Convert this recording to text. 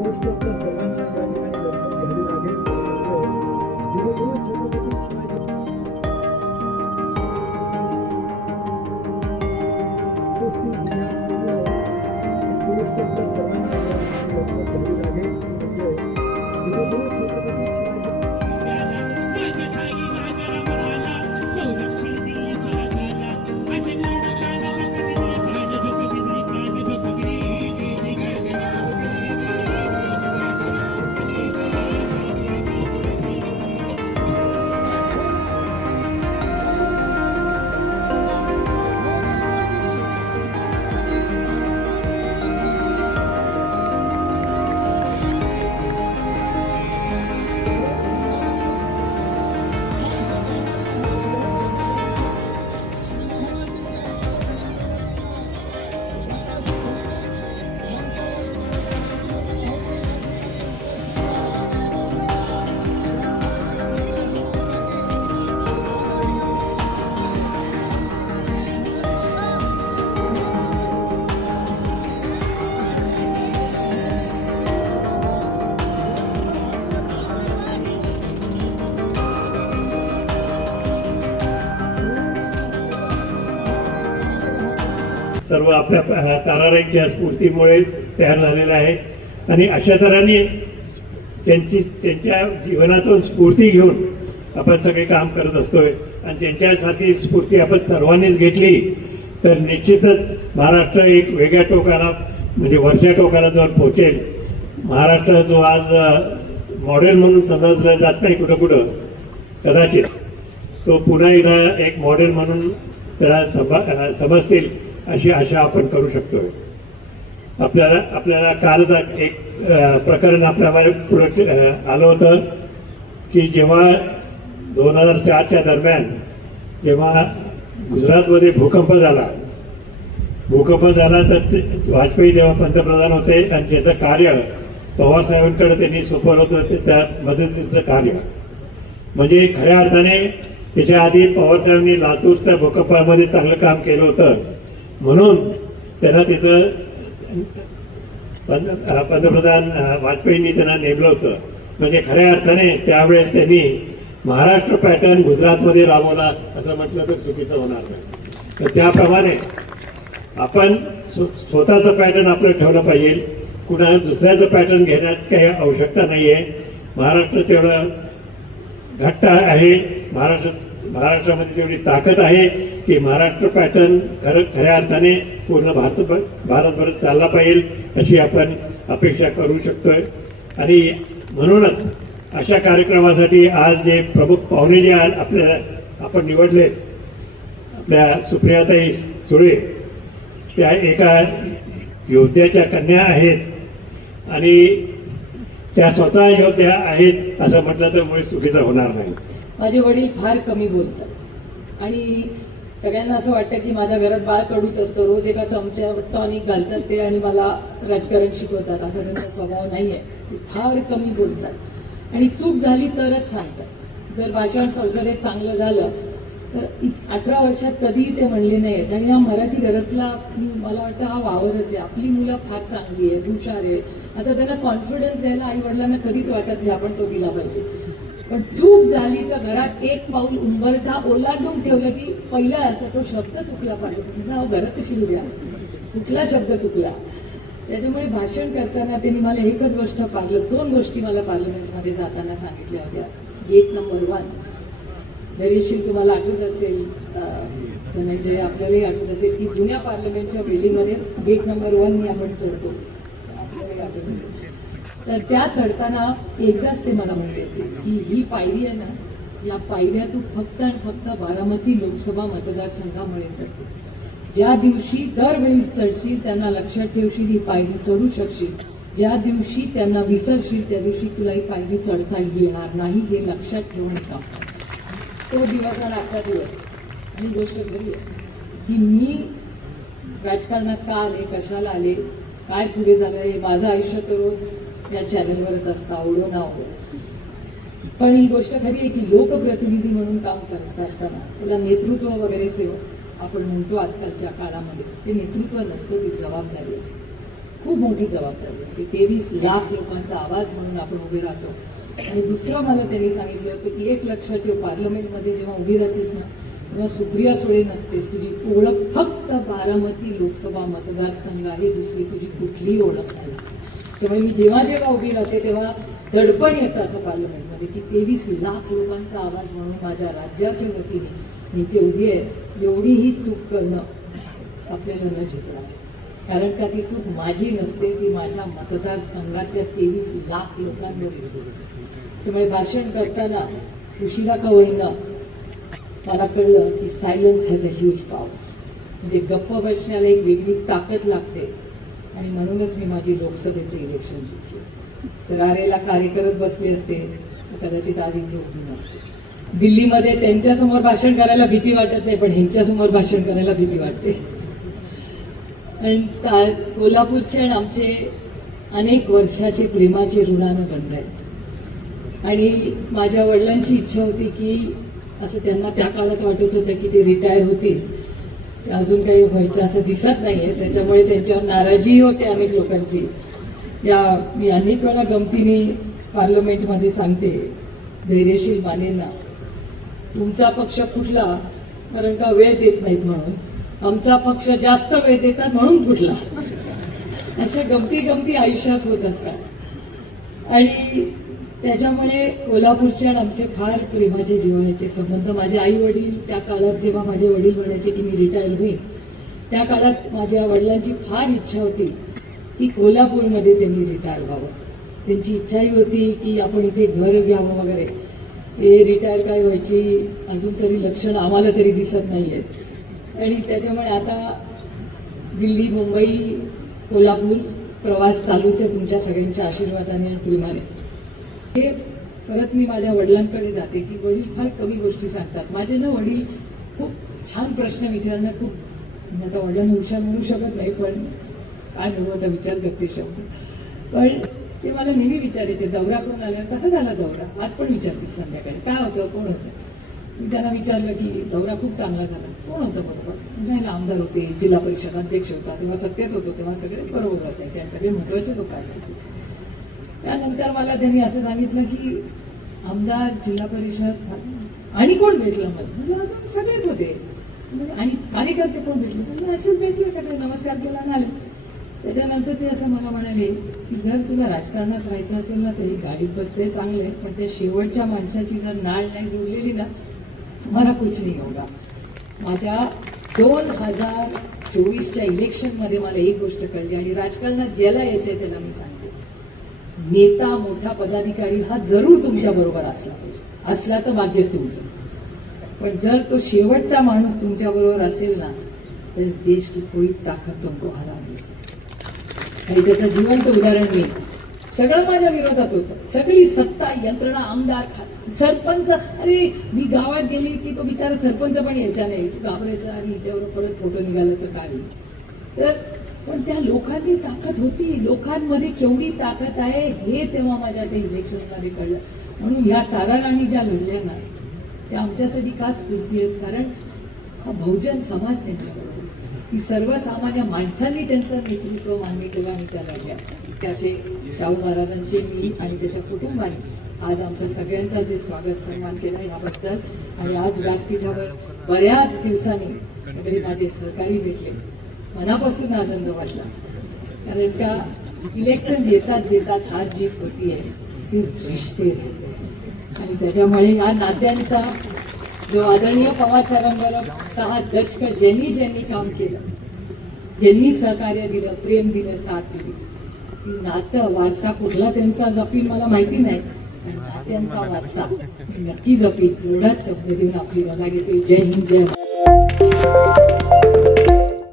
गोष्ट आपल्या सर्वांना या ठिकाणी लक्षात घ्यावी लागेल दिवंगत छत्रपती शिवाजी गोष्ट आपल्या सर्वांना या ठिकाणी लक्षात घ्यावी लागेल ती म्हणजे दिवंगत छत्रपती शिवाजी सर्व आपल्या ताराराईच्या स्फूर्तीमुळे तयार झालेला आहे. आणि अशा तऱ्हेने त्यांची त्यांच्या जीवनातून स्फूर्ती घेऊन आपण सगळे काम करत असतोय. आणि त्यांच्यासारखी स्फूर्ती आपण सर्वांनीच घेतली तर निश्चितच महाराष्ट्र एक वेगळ्या टोकाला म्हणजे वरच्या टोकाला जाऊन पोहोचेल. महाराष्ट्र जो आज मॉडेल म्हणून समजला जात नाही कुठं कुठं. कदाचित तो पुन्हा एकदा एक मॉडेल म्हणून त्याला सभा समजतील. अशी आशा आपण करू शकतो आपल्याला आपल्याला कालच एक प्रकरण आपल्यामध्ये पुढे आलं होतं की जेव्हा दोन हजार चारच्या दरम्यान जेव्हा गुजरातमध्ये भूकंप झाला भूकंप झाला तर ते- वाजपेयी जेव्हा पंतप्रधान होते आणि ज्याचं कार्य पवारसाहेबांकडे त्यांनी सोपवलं होतं त्याच्या मदतीचं कार्य. म्हणजे खऱ्या अर्थाने त्याच्या आधी पवारसाहेबांनी लातूरच्या भूकंपामध्ये चांगलं काम केलं होतं. म्हणून त्यांना तिथं पंतप्रधान वाजपेयींनी त्यांना नेमलं होतं. म्हणजे खऱ्या अर्थाने त्यावेळेस त्यांनी महाराष्ट्र पॅटर्न गुजरातमध्ये राबवला असं म्हटलं तर चुकीचं होणार नाही. तर त्याप्रमाणे आपण स्व- स्वतःचं पॅटर्न आपलं ठेवलं पाहिजे. कुणा दुसऱ्याचं पॅटर्न घेण्यात काही आवश्यकता नाही आहे महाराष्ट्र तेवढं घट्ट आहे. महाराष्ट्र महाराष्ट्रामध्ये तेवढी ताकद आहे. की महाराष्ट्र पॅटर्न खरं खऱ्या अर्थाने पूर्ण भारत भारतभर चालला पाहिजे अशी आपण अपेक्षा करू शकतोय. आणि म्हणूनच अशा कार्यक्रमासाठी आज जे प्रमुख पाहुणे जे आपल्या आपण निवडले आपल्या सुप्रियाताई सुळे त्या एका योद्ध्याच्या कन्या आहेत. आणि त्या स्वतः योद्ध्या आहेत असं म्हटलं तर मुळे चुकीचं होणार नाही. माझे वडील फार कमी बोलतात. आणि सगळ्यांना असं वाटतं की माझ्या घरात बाळ कडूच असतं. रोज एका चमच्या टॉनिक घालतात ते आणि मला राजकारण शिकवतात. असा त्यांचा स्वभाव नाही आहे ते फार कमी बोलतात. आणि चूक झाली तरच सांगतात. जर भाषण संसदेत चांगलं झालं तर अठरा वर्षात कधीही ते म्हणले नाहीत. आणि हा मराठी घरातला मला वाटतं हा वावरच आहे. आपली मुलं फार चांगली आहेत हुशार आहे असं त्यांना कॉन्फिडन्स द्यायला आई वडिलांना कधीच वाटत नाही. आपण तो दिला पाहिजे. पण चूक झाली तर घरात एक पाऊल उंबरठा ओलांडून ठेवलं की पहिला असा तो शब्द चुकला पाहिजे. म्हटलं, घरात शिरू द्या. कुठला शब्द चुकला? त्याच्यामुळे भाषण करताना त्यांनी मला एकच गोष्ट पार्ल दोन गोष्टी मला पार्लमेंटमध्ये जाताना सांगितल्या होत्या. गेट नंबर वन दरीशील तुम्हाला आठवत असेल अं, धनंजय म्हणजे आपल्यालाही आठवत असेल की जुन्या पार्लमेंटच्या बिल्डिंगमध्ये गेट नंबर वन आपण चढतो. आपल्यालाही आठवत असेल. तर त्या चढताना एकदाच ते मला म्हणले होते की ही पायरी आहे ना या पायऱ्या तू फक्त आणि फक्त बारामती लोकसभा मतदारसंघामुळे चढतेस. ज्या दिवशी दरवेळी चढशील त्यांना लक्षात ठेवशील ही पायरी चढू शकशील. ज्या दिवशी त्यांना विसरशील त्या दिवशी तुला ही पायरी चढता येणार नाही हे लक्षात ठेवून का तो दिवस आणि आजचा दिवस. आणि गोष्ट घरी आहे की मी राजकारणात का आले कशाला आले काय पुढे झालं हे माझं आयुष्य तर रोज या चॅनलवरच असतं आवडो ना आवडो. पण ही गोष्ट खरी आहे की लोकप्रतिनिधी म्हणून काम करत असताना तुला नेतृत्व वगैरे सेवा आपण म्हणतो आजकालच्या काळामध्ये ते नेतृत्व नसतं ती जबाबदारी असते. खूप मोठी जबाबदारी असते. तेवीस लाख लोकांचा आवाज म्हणून आपण उभे राहतो. आणि दुसरं मला त्यांनी सांगितलं होतं की एक लक्षात ठेव पार्लमेंटमध्ये जेव्हा उभी राहतेस ना तेव्हा सुप्रिया सुळे नसतेस. तुझी ओळख फक्त बारामती लोकसभा मतदारसंघ आहे दुसरी तुझी कुठलीही ओळख नाही. त्यामुळे मी जेव्हा जेव्हा उभी राहते तेव्हा दडपण येतं असं पार्लमेंटमध्ये की तेवीस लाख लोकांचा आवाज म्हणून माझ्या राज्याच्या वतीने मी ते उभी आहे. एवढीही चूक करणं आपल्याला न झेपणार कारण का ती चूक माझी नसते ती माझ्या मतदारसंघातल्या तेवीस लाख लोकांवर त्यामुळे भाषण करताना उशिरा का होईना मला कळलं की silence has a huge power म्हणजे गप्प बसण्याला एक वेगळी ताकद लागते. आणि म्हणूनच मी माझी लोकसभेचे इलेक्शन जिंकले. जर आरेला कार्य करत बसले असते तर कदाचित आज इथे उभी नसते. दिल्लीमध्ये त्यांच्यासमोर भाषण करायला भीती वाटत नाही पण ह्यांच्यासमोर भाषण करायला भीती वाटते. आणि का- कोल्हापूरचे आणि आमचे अनेक वर्षाचे प्रेमाचे ऋणानं बंद आहेत. आणि माझ्या वडिलांची इच्छा होती की असं त्यांना त्या काळात वाटत होतं की ते रिटायर होतील अजून काही व्हायचं असं दिसत नाहीये. त्याच्यामुळे त्यांच्यावर नाराजीही होते अनेक लोकांची. या मी अनेक वेळा गमतीने पार्लमेंटमध्ये सांगते धैर्यशील मानेंना तुमचा पक्ष फुटला कारण का वेळ देत नाहीत म्हणून. आमचा पक्ष जास्त वेळ देतात म्हणून फुटला. अशा गमती गमती आयुष्यात होत असतात. आणि त्याच्यामुळे कोल्हापूरचे आणि आमचे फार प्रेमाचे जीवनाचे संबंध. माझे आई वडील त्या काळात जेव्हा माझे वडील म्हणायचे की मी रिटायर होईल त्या काळात माझ्या वडिलांची फार इच्छा होती की कोल्हापूरमध्ये त्यांनी रिटायर व्हावं. त्यांची इच्छाही होती की आपण इथे घर घ्यावं वगैरे. ते रिटायर काय व्हायची अजून तरी लक्षणं आम्हाला तरी दिसत नाही आहेत आणि त्याच्यामुळे आता दिल्ली मुंबई कोल्हापूर प्रवास चालूच आहे तुमच्या सगळ्यांच्या आशीर्वादाने आणि प्रेमाने. हे परत मी माझ्या वडिलांकडे जाते की वडील फार कमी गोष्टी सांगतात. माझे ना वडील खूप छान प्रश्न विचारणं खूप आता वडिलांना हुशार म्हणू शकत नाही पण काय म्हणू आता विचार करते शब्द. पण ते मला नेहमी विचारायचे दौरा करून आल्यावर कसा झाला दौरा? आज पण विचारतील संध्याकाळी. काय होतं? कोण होतं? मी त्यांना विचारलं की दौरा खूप चांगला झाला. कोण होतं बरोबर? म्हणजे आमदार होते जिल्हा परिषद अध्यक्ष होता तेव्हा सत्तेत होतो तेव्हा सगळे बरोबर असायचे आणि सगळे महत्त्वाचे लोक असायचे. त्यानंतर मला त्यांनी असं सांगितलं की आमदार जिल्हा परिषद आणि कोण भेटलं मला म्हणजे अजून सगळेच होते. म्हणजे आणि कार्यकर्ते कोण भेटले? म्हणजे असेच भेटले सगळे. नमस्कार केला आणि आले. त्याच्यानंतर ते असं मला म्हणाले की जर तुला राजकारणात राहायचं असेल ना तरी गाडीत बसते चांगले पण त्या शेवटच्या माणसाची जर नाळ नाही जोडलेली ना तुम्हाला कुछ नाही होगा माझ्या दोन हजार चोवीसच्या इलेक्शनमध्ये मला एक गोष्ट कळली आणि राजकारणात ज्याला यायचं आहे त्याला मी सांगितलं नेता मोठा पदाधिकारी हा जरूर तुमच्या बरोबर असला पाहिजे. असला तर भाग्यच तुमचं. पण जर तो शेवटचा माणूस तुमच्या बरोबर असेल ना तर देश की कोई ताकद तुमको हरा नहीं आणि त्याचं जिवंत उदाहरण मी. सगळं माझ्या विरोधात होतं. सगळी सत्ता यंत्रणा आमदार सरपंच. अरे मी गावात गेली की तो बिचारा सरपंच पण यायचा नाही. घाबरायचा आणि हिच्यावर परत फोटो निघाला तर काय होईल? तर पण त्या लोकांनी ताकद होती. लोकांमध्ये केवढी ताकद आहे हे तेव्हा माझ्या त्या इलेक्शनमध्ये कळलं. म्हणून ह्या ताराराणी ज्या लढल्या ना त्या आमच्यासाठी का स्फूर्ती आहेत? कारण हा बहुजन समाज त्यांच्याबरोबर की सर्वसामान्य माणसांनी त्यांचं नेतृत्व मान्य केलं आणि त्या लढल्या त्याचे शाहू महाराजांचे मी आणि त्याच्या कुटुंबाने आज आमच्या सगळ्यांचा जे स्वागत सन्मान केला याबद्दल. आणि आज व्यासपीठावर बऱ्याच दिवसांनी सगळे माझे सहकारी भेटले. मनापासून आनंद वाटला. कारण का इलेक्शन येतात येतात हार जीत होतीये. सिर्फ रिश्ते राहते. आणि त्याच्यामुळे या नात्यांचा जो आदरणीय पवारसाहेबांवर सहा दशक ज्यांनी ज्यांनी काम केलं ज्यांनी सहकार्य दिलं प्रेम दिलं साथ दिली नातं वारसा कुठला त्यांचा जपील मला माहिती नाही. पण नात्यांचा वारसा नक्की जपील एवढाच शब्द देऊन आपली रजा घेते. जय हिंद जय